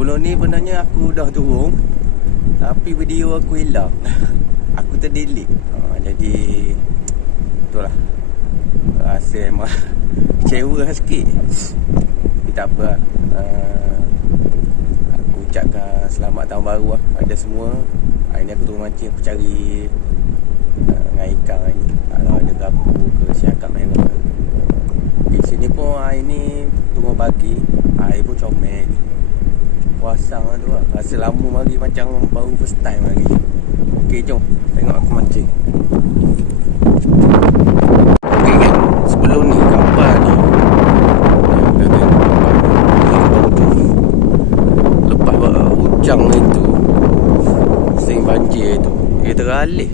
Sebelum ni sebenarnya aku dah turun, tapi video aku hilang. Aku terdelete. Jadi itulah, rasa memang kecewa sikit. Tapi tak apa. Aku ucapkan selamat tahun baru lah pada semua. Hari ni aku turun mancing, aku cari dengan ikan hari ni. Kalau ada gapu ke siakap merah. Di sini pun hari ni turun pagi, air pun comel ni. Puasang lah tu lah. Rasa lama mari macam baru first time lagi. Okey, jom tengok aku mancing. Okey kan, sebelum ni kapal ni dah tengok kapal ni. Lepas hujan itu, sering banjir tu, dia teralih.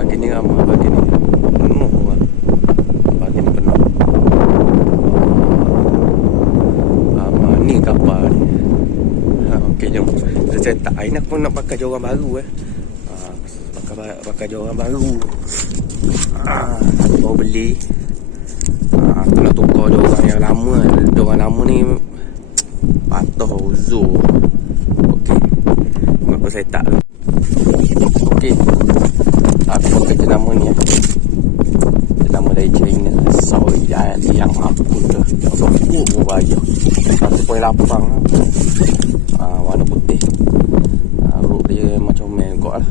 Pagi ni ramai, pagi ni penuh lah. Pagi ni penuh. Ni kapal ni. Okey, jom kita cetak. Hari ni aku nak pakai joran baru pakai joran baru. Aku baru beli. Aku nak tukar joran yang lama. Joran lama ni patah uzur. Okey, aku cetak dulu. Okey, aku pakai jenama ni jenama dari China. Sorry yang aku dah sokok bayar 1.8 warna putih. Root dia macam megok lah.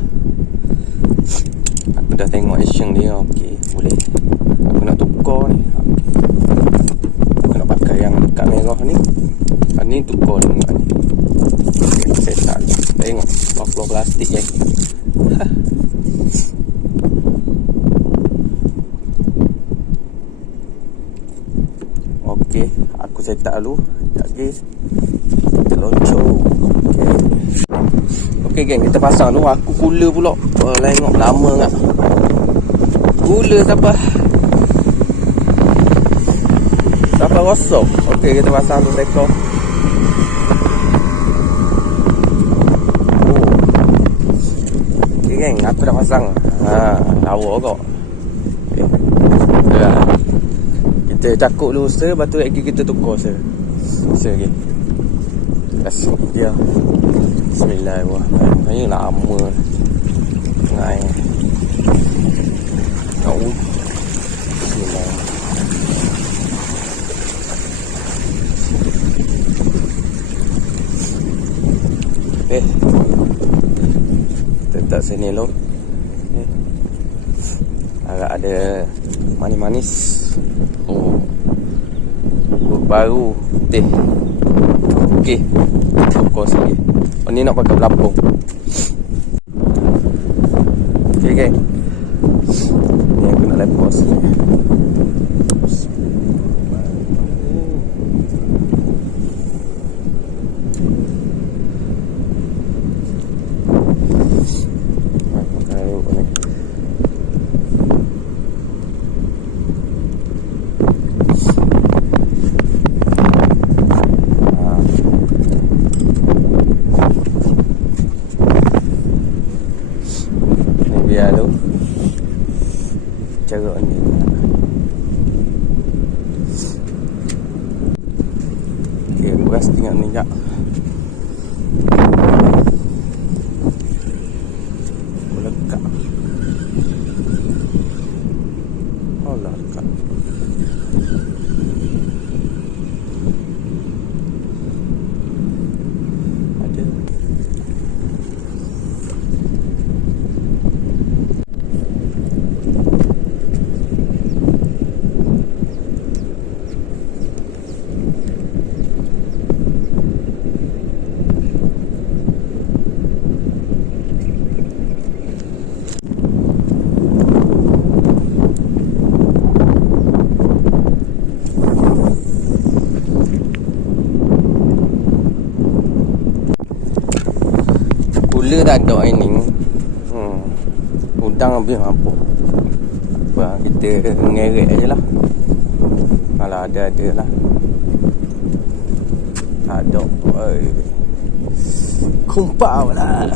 Aku dah tengok action dia. Okey, boleh. Aku nak tukar ni. Aku nak pakai yang dekat merah ni. Ni tukar dengan ni. Saya tak tengok keluar plastik je. Okey, aku set up dulu. Sekejap lagi kita loncor. Okey geng, kita pasang dulu. Aku cooler pula. Tengok lama tak. Cooler sampai rosok. Okey, kita pasang tu tekor. Okey geng, aku dah pasang. Lawa kok. Okey. Kita cakuk dulu usaha, lepas tu lagi kita tukar usaha. Usaha lagi. Kasih dia. Bismillahirrahmanirrahim. Ini lama. Ngai. Bismillah. Tetap sini lo. Agak ada manis-manis. Baru putih. Okey, tukar sikit. Ni nak pakai pelampung. Okey geng, ni aku nak lepas ni. Biar tu ceruk ni. Okey, beras tinggal minyak. Melekat. Oh, lekat. Ada. Cooler tak ada hari ni. Udang habis mampu. Apa, kita ngerek je lah. Kalau ada lah. Tak ada. Kumpau lah.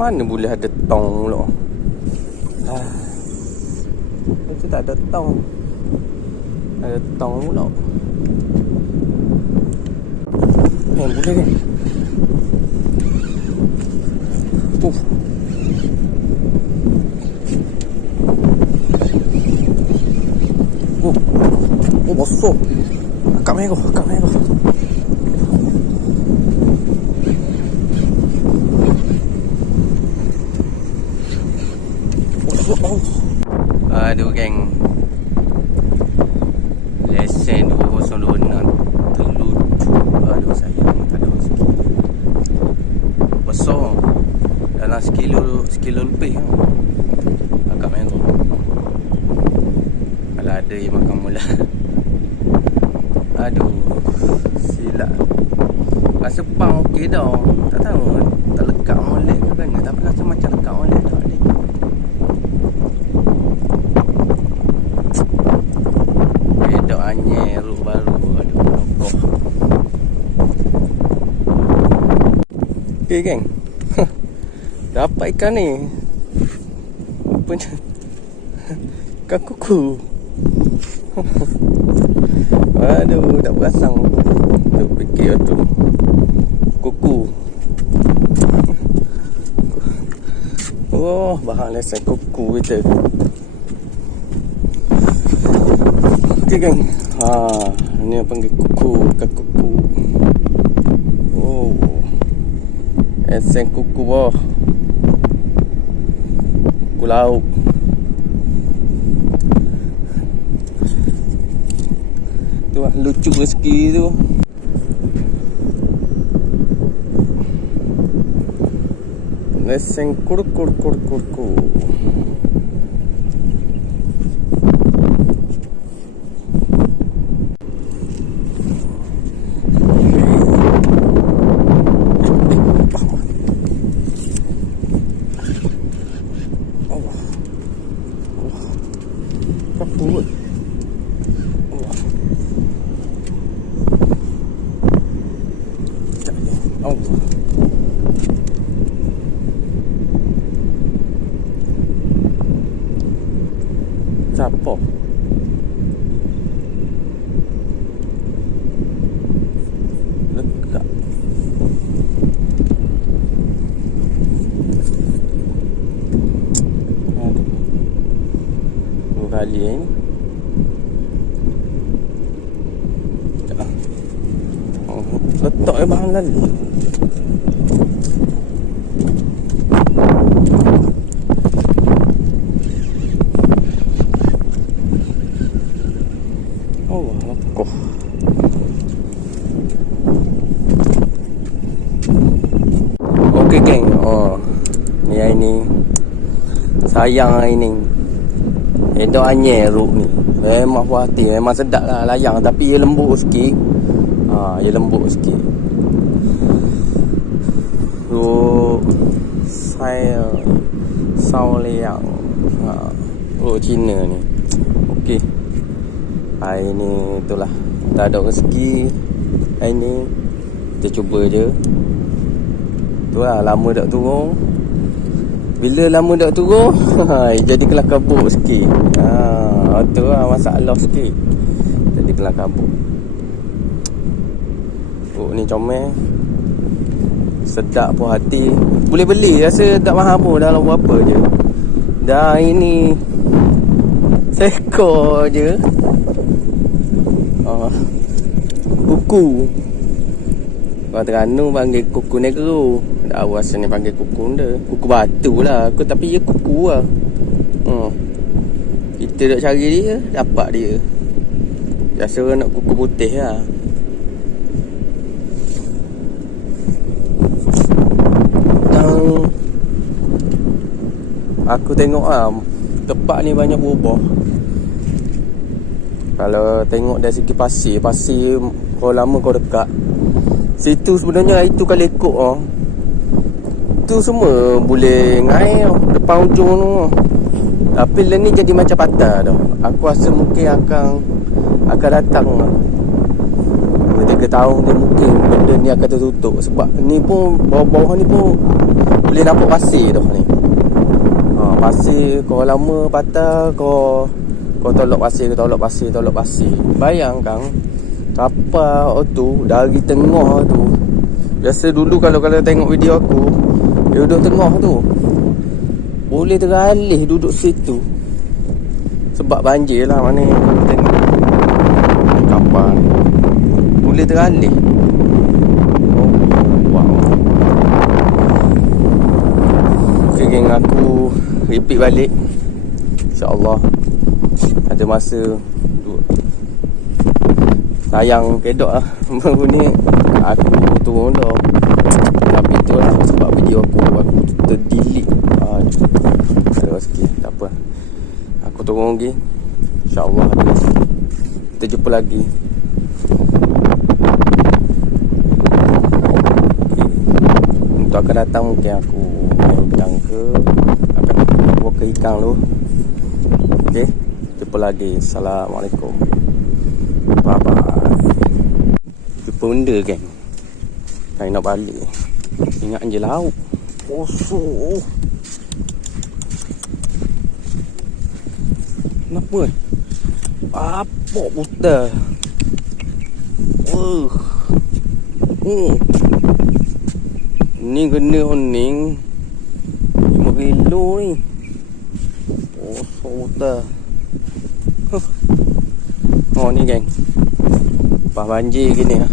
mana boleh ada tong pula. Macam tak ada tong. Ada tong pula. Boleh kan? Besar. Akak main kau. Aduh geng, lesen 2026 terlucu. Aduh sayang, tak ada rezeki. Besar, dalam sekilo lebih. Akak main tu. Kalau ada yang makan mula. Aduh, silap. Rasa pang okey dah. Tak tahu, tak lekat molek ke mana. Tapi rasa macam lekat molek dah ni. Bedok anyel ruk baru. Aduh, rokok. Okay geng. Dapat ikan ni. Rupanya ikan kuku. Aduh, tak perasan. Tu fikir tu kuku. Oh, bahan lesen kuku kita. Okey geng. Ni yang panggil kuku, ikan kuku. Oh. Lesen kuku boh. Kuku laut. Tu lah, lucu rezeki tu. Lesen kur. Siapa? Lekat. Aduh. 2 kali ni. Letak je bahan lalu. Okey geng. Ni hari ni sayang hari ni. Edok anyel ruk ni. Memang puas hati, memang sedap lah layang. Tapi ia lembut sikit. Ia lembut sikit. Ruk saya Sao Liang. Ruk Cina ni. Okey. Hari ni itulah, tak ada rezeki. Hari ni kita cuba je. Itulah, lama tak turun. Bila lama tak turun, jadi kelah kabut sikit. Itulah masalah sikit. Jadi kelah kabut. Ni comel. Sedap puas hati. Boleh beli, rasa tak mahal pun, dalam berapa je. Dah ini seekor je. Kuku. Orang Terengganu panggil kuku negro. Tak tahu asal ni panggil kuku dia. Kuku batu lah. Tapi dia kuku lah. Kita nak cari dia, dapat dia. Biasa orang nak kuku putih lah. Aku tengok tempat ni banyak berubah. Kalau tengok dari segi pasir kau lama kau dekat situ, sebenarnya itu kalau ikut tu semua boleh ngai depan ujung tu. Tapi lah ni jadi macam patah dah. Aku rasa mungkin akan datang 2-3 tahun dia mungkin benda ni akan tertutup. Sebab ni pun bawah-bawah ni pun boleh nampak pasir dah ni. Pasir kau lama patah, kau tolak pasir. Bayangkan kapal tu dari tengah tu. Biasa dulu kalau tengok video aku, dia duduk tengah tu, boleh teralih duduk situ. Sebab banjir lah mana kalau tengok kapal ni, boleh teralih. Wow. Okay geng, aku repeat balik. InsyaAllah ada masa sayang kedok lah baru ni aku turun dah. Tapi tu lah sebab video aku terdelete. Ada sikit, tak apa. Aku turun lagi. InsyaAllah kita jumpa lagi. Untuk akan datang mungkin aku main udang ke, akan buat ke ikan tu. Okay, jumpa lagi. Assalamualaikum. Bye bye. Jumpa benda kan. Saya nak balik. Ingat je laut kosong. Kenapa? Apa buta? Ni kena oning 5 kilo ni. Kosong buta. Ni geng, lepas banjir gini lah.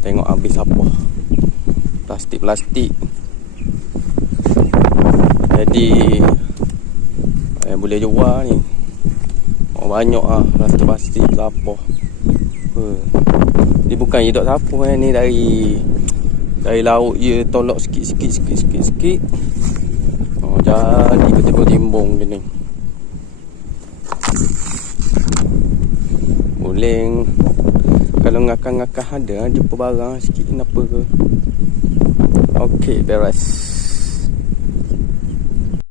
Tengok habis apa plastik. Jadi boleh jual ni. Banyak lah plastik apa. Ni bukan hidup siapa ni, dari laut je tolak sikit. Jadi ketimbang-timbang je ni. Boleh kalau ngakak-ngakak ada jumpa barang sikit kenapa ke. Okey, beres.